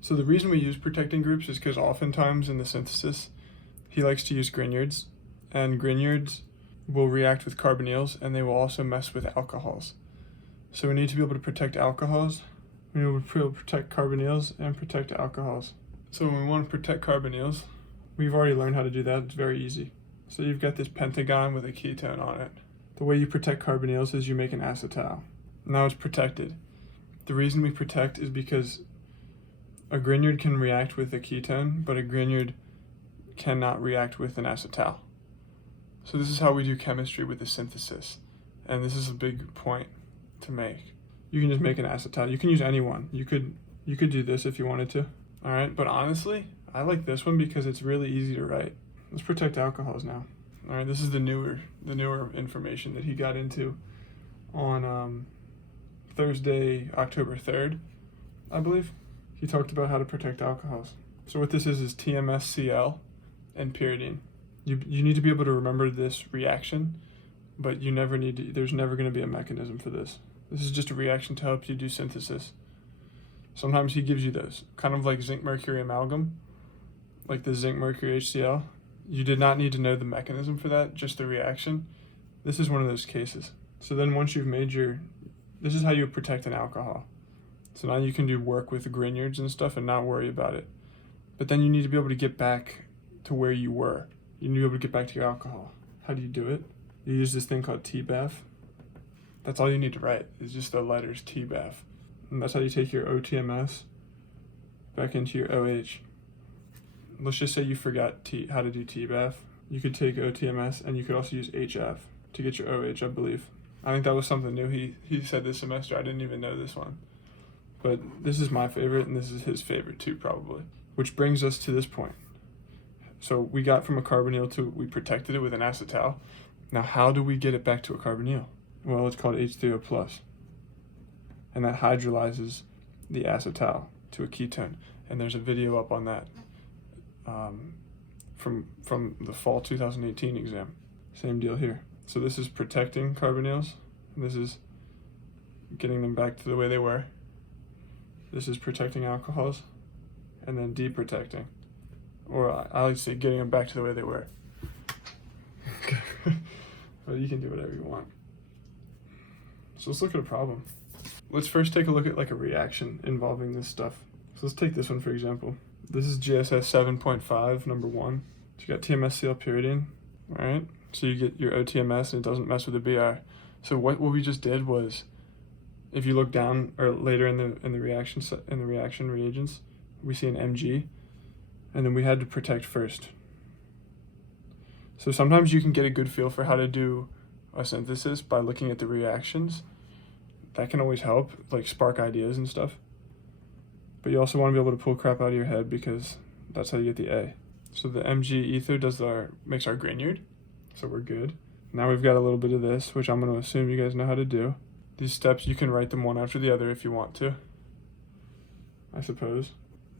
So the reason we use protecting groups is because oftentimes in the synthesis, he likes to use Grignards, and Grignards will react with carbonyls, and they will also mess with alcohols. So we need to be able to protect alcohols, we need to be able to protect carbonyls, and protect alcohols. So when we want to protect carbonyls, we've already learned how to do that. It's very easy. So you've got this pentagon with a ketone on it. The way you protect carbonyls is you make an acetal. Now it's protected. The reason we protect is because a Grignard can react with a ketone, but a Grignard cannot react with an acetal. So this is how we do chemistry with the synthesis. And this is a big point to make. You can just make an acetal. You can use any one. You could do this if you wanted to. All right, but honestly, I like this one because it's really easy to write. Let's protect alcohols now. All right, this is the newer information that he got into on Thursday, October 3rd, I believe. He talked about how to protect alcohols. So what this is TMSCl and pyridine. You need to be able to remember this reaction, but you never need to, there's never going to be a mechanism for this. This is just a reaction to help you do synthesis. Sometimes he gives you those, kind of like zinc mercury amalgam, like the zinc mercury HCl. You did not need to know the mechanism for that, just the reaction. This is one of those cases. So then once you've made this is how you protect an alcohol. So now you can do work with the Grignards and stuff and not worry about it. But then you need to be able to get back to where you were. You need to be able to get back to your alcohol. How do you do it? You use this thing called TBAF. That's all you need to write, is just the letters TBAF. And that's how you take your OTMS back into your OH. Let's just say you forgot how to do TBAF. You could take OTMS and you could also use HF to get your OH, I believe. I think that was something new he said this semester. I didn't even know this one. But this is my favorite and this is his favorite too, probably. Which brings us to this point. So we got from a carbonyl to, we protected it with an acetal. Now how do we get it back to a carbonyl? Well, it's called H3O+. And that hydrolyzes the acetal to a ketone. And there's a video up on that from the fall 2018 exam. Same deal here. So this is protecting carbonyls, and this is getting them back to the way they were. This is protecting alcohols, and then deprotecting. Or I like to say getting them back to the way they were. Well, you can do whatever you want. So let's look at a problem. Let's first take a look at like a reaction involving this stuff. So let's take this one for example. This is GSS 7.5, number 1. So you got TMSCl pyridine, all right? So you get your OTMS and it doesn't mess with the BR. So what we just did was, if you look down or later in the reaction reagents, we see an Mg, and then we had to protect first. So sometimes you can get a good feel for how to do a synthesis by looking at the reactions. That can always help, like spark ideas and stuff. But you also want to be able to pull crap out of your head because that's how you get the A. So the Mg ether makes our Grignard, so we're good. Now we've got a little bit of this, which I'm going to assume you guys know how to do. These steps, you can write them one after the other if you want to, I suppose.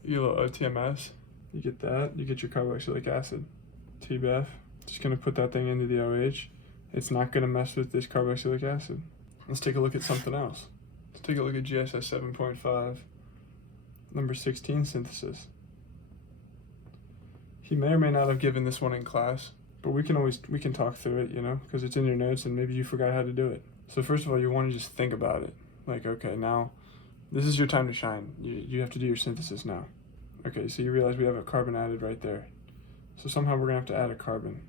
You get a little OTMS, you get that, you get your carboxylic acid. TBAF, just going to put that thing into the OH. It's not going to mess with this carboxylic acid. Let's take a look at something else. Let's take a look at GSS 7.5, number 16 synthesis. He may or may not have given this one in class, but we can talk through it, you know, because it's in your notes and maybe you forgot how to do it. So first of all, you want to just think about it. Like, okay, now this is your time to shine. You have to do your synthesis now. Okay, so you realize we have a carbon added right there. So somehow we're going to have to add a carbon.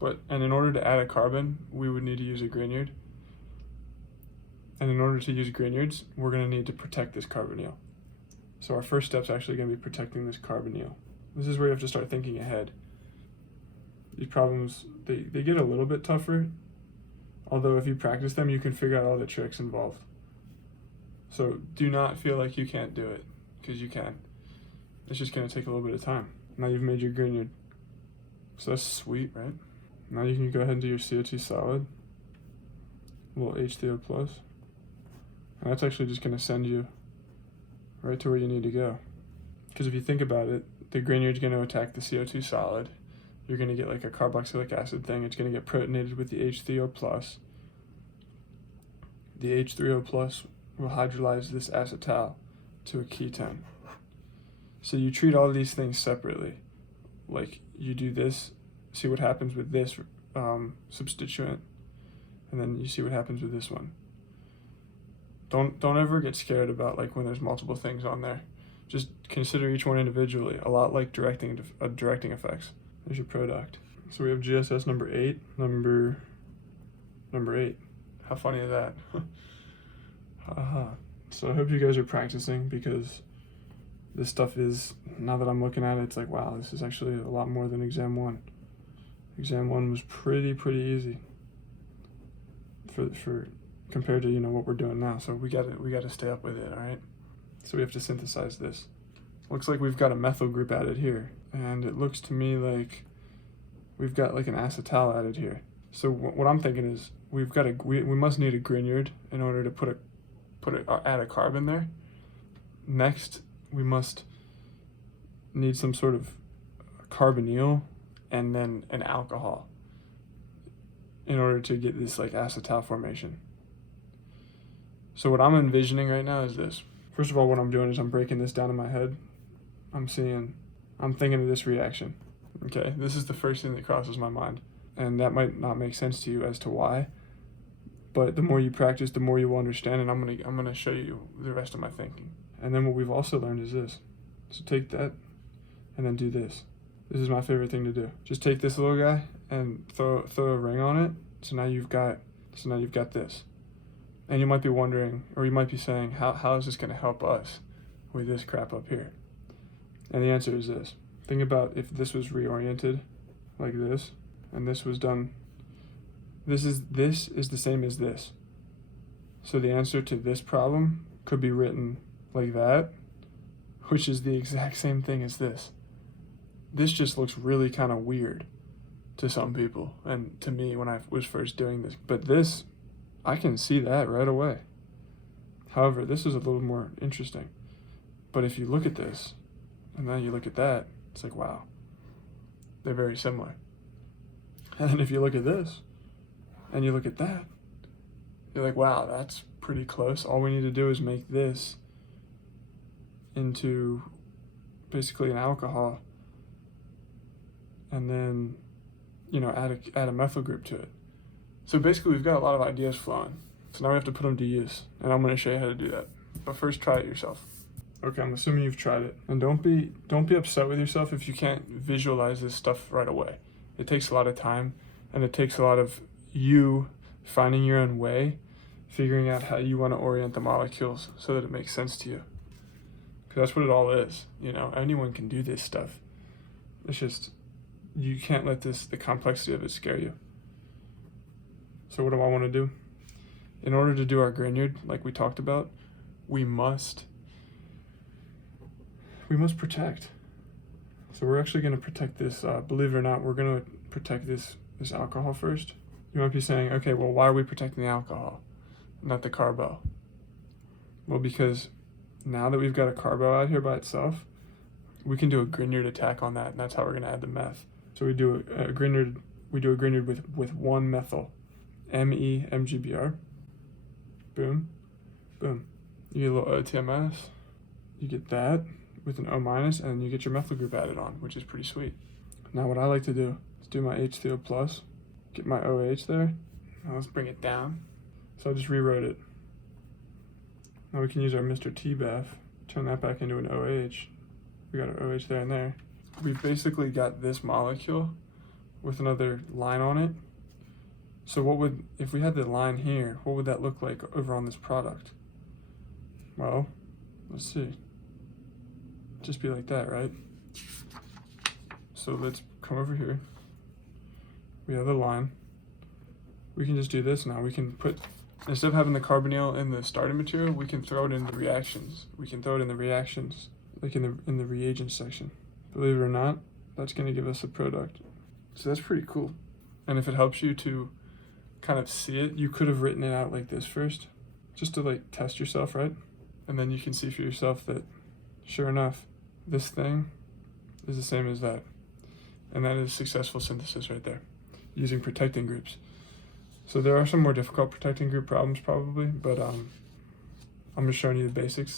And in order to add a carbon, we would need to use a Grignard. And in order to use Grignards, we're going to need to protect this carbonyl. So our first step's actually going to be protecting this carbonyl. This is where you have to start thinking ahead. These problems, they get a little bit tougher, although if you practice them, you can figure out all the tricks involved. So do not feel like you can't do it, because you can. It's just going to take a little bit of time. Now you've made your Grignard. So that's sweet, right? Now you can go ahead and do your CO2 solid, a little H3O+. And that's actually just going to send you right to where you need to go. Because if you think about it, the Grignard's going to attack the CO2 solid. You're going to get like a carboxylic acid thing. It's going to get protonated with the H3O+. The H3O+ will hydrolyze this acetal to a ketone. So you treat all these things separately. Like you do this, see what happens with this substituent, and then you see what happens with this one. Don't ever get scared about like when there's multiple things on there. Just consider each one individually, a lot like directing effects. There's your product. So we have GSS number 8, number 8. How funny is that? So I hope you guys are practicing, because this stuff is, now that I'm looking at it, it's like, wow, this is actually a lot more than exam 1. Exam 1 was pretty easy for compared to, you know, what we're doing now. So we gotta stay up with it, all right? So we have to synthesize this. Looks like we've got a methyl group added here, and it looks to me like we've got like an acetal added here. So what I'm thinking is we must need a Grignard in order to add a carbon there. Next, we must need some sort of carbonyl and then an alcohol in order to get this like acetal formation. So what I'm envisioning right now is this. First of all, what I'm doing is I'm breaking this down in my head. I'm thinking of this reaction. Okay, this is the first thing that crosses my mind. And that might not make sense to you as to why, but the more you practice, the more you will understand, and I'm gonna show you the rest of my thinking. And then what we've also learned is this. So take that and then do this. This is my favorite thing to do. Just take this little guy and throw a ring on it. So now you've got this. And you might be wondering, or you might be saying, how is this going to help us with this crap up here? And the answer is this. Think about if this was reoriented like this, and this was done, this is the same as this. So the answer to this problem could be written like that, which is the exact same thing as this. This just looks really kind of weird to some people, and to me when I was first doing this. But this, I can see that right away. However, this is a little more interesting. But if you look at this, and then you look at that, it's like, wow, they're very similar. And then if you look at this, and you look at that, you're like, wow, that's pretty close. All we need to do is make this into basically an alcohol, and then, you know, add a methyl group to it. So basically we've got a lot of ideas flowing. So now we have to put them to use, and I'm going to show you how to do that. But first, try it yourself. Okay, I'm assuming you've tried it. And don't be upset with yourself if you can't visualize this stuff right away. It takes a lot of time, and it takes a lot of you finding your own way, figuring out how you want to orient the molecules so that it makes sense to you. Because that's what it all is. You know, anyone can do this stuff. It's just, you can't let the complexity of it scare you. So what do I want to do? In order to do our Grignard, like we talked about, we must protect. So we're actually going to protect this, believe it or not, we're going to protect this alcohol first. You might be saying, okay, well, why are we protecting the alcohol, not the carbo? Well, because now that we've got a carbo out here by itself, we can do a Grignard attack on that, and that's how we're going to add the meth. So we do a Grignard with one methyl, MeMGBr. Boom, boom. You get a little OTMS. You get that with an O-, and then you get your methyl group added on, which is pretty sweet. Now what I like to do is do my H3O+, get my OH there. Now let's bring it down. So I just rewrote it. Now we can use our Mr. TBAF, turn that back into an OH. We got our OH there and there. We've basically got this molecule with another line on it. So if we had the line here, what would that look like over on this product? Well, let's see. Just be like that, right? So let's come over here. We have the line. We can just do this now. We can instead of having the carbonyl in the starting material, we can throw it in the reactions. We can throw it in the reactions, like in the reagent section. Believe it or not, that's going to give us a product. So that's pretty cool. And if it helps you to kind of see it, you could have written it out like this first, just to like test yourself, right? And then you can see for yourself that, sure enough, this thing is the same as that. And that is successful synthesis right there, using protecting groups. So there are some more difficult protecting group problems probably, but I'm just showing you the basics.